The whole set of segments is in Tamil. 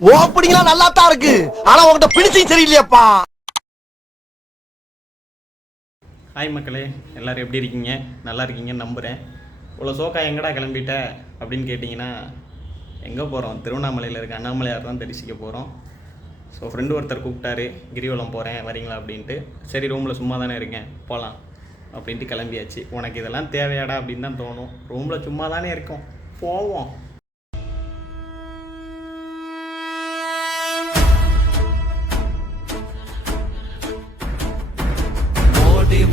ஓப்பனிங்லாம் நல்லா தான் இருக்கு. ஆனா உன்கிட்ட பிடிச்சும் சரியில்லையாப்பா. ஹாய் மக்களே எல்லாரும் எப்படி இருக்கீங்க? நல்லா இருக்கீங்கன்னு நம்புகிறேன் இவ்வளோ சோக்கா எங்கடா கிளம்பிட்ட? அப்படின்னு கேட்டிங்கன்னா எங்கே போகிறோம் திருவண்ணாமலையில் இருக்க அண்ணாமலையார் தான் தரிசிக்க போகிறோம் ஸோ ஃப்ரெண்டு ஒருத்தர் கூப்பிட்டாரு கிரிவலம் போகிறேன் வரீங்களா அப்படின்ட்டு. சரி ரூமில் சும்மா தானே இருக்கேன் போகலாம் அப்படின்ட்டு கிளம்பியாச்சு. உனக்கு இதெல்லாம் தேவையாடா அப்படின்னு தான் தோணும். ரூமில் சும்மா தானே இருக்கும் போவோம்.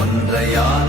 ஒன்றையான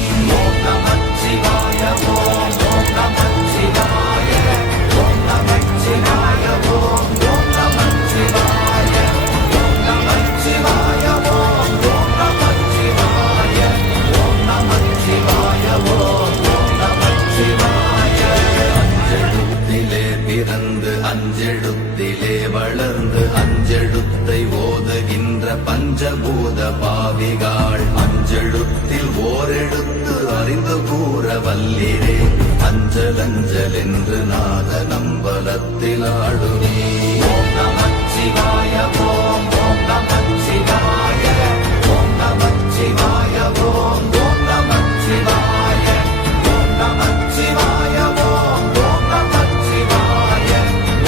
அறிந்து கூற வல்லிரே அஞ்சல் அஞ்சல் என்று நாத நம்பலத்தில் ஆடுமே ஓம் நமச்சிவாய ஓம் ஓம் நமச்சிவாய ஓம் நமச்சிவாய ஓம் ஓம் நமச்சிவாய ஓம் நமச்சிவாய ஓம் ஓம் நமச்சிவாய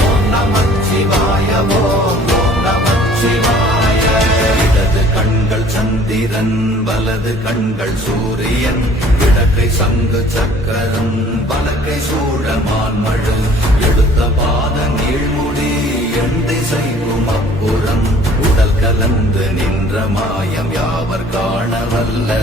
ஓம் நமச்சிவாய ஓம் ஓம் நமச்சிவாய. இடது கண்கள் சந்திரன் வலது கண்கள் சூரியன் கிழக்கை சங்கு சக்கரம் வலக்கை சூழமான் மழு. எடுத்த பாத நீழ்முடி எண் திசைக்கும் அப்புறம் உடல் கலந்து நின்ற மாயம் யாவர் காணவல்ல.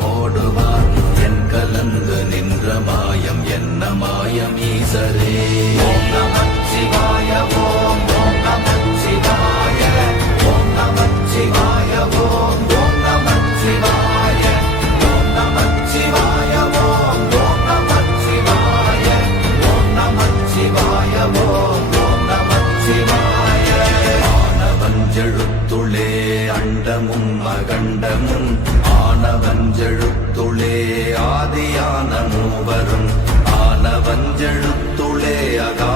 பாடுவ ஆதியான மூவரும் ஆனவஞ்செழுத்துளே அகா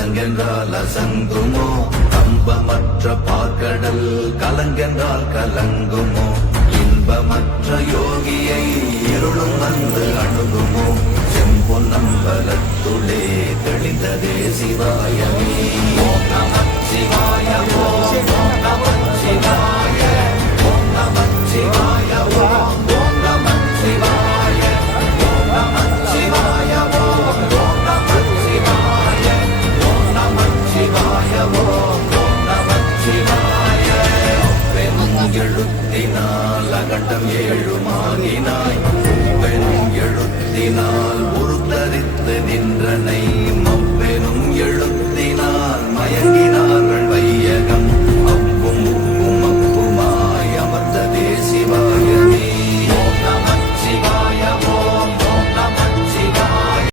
அசங்கென்றால் அசங்குமோ? கம்பமற்ற பார்க்கடல் கலங்கென்றால் கலங்குமோ? இன்பமற்ற யோகியை இருளும் வந்து அணுகுமோ? செம்பொன் நம்பலத்துளே தெளிந்ததே சிவாயா தரித்து நின்றனை மப்பெனும் எழுத்து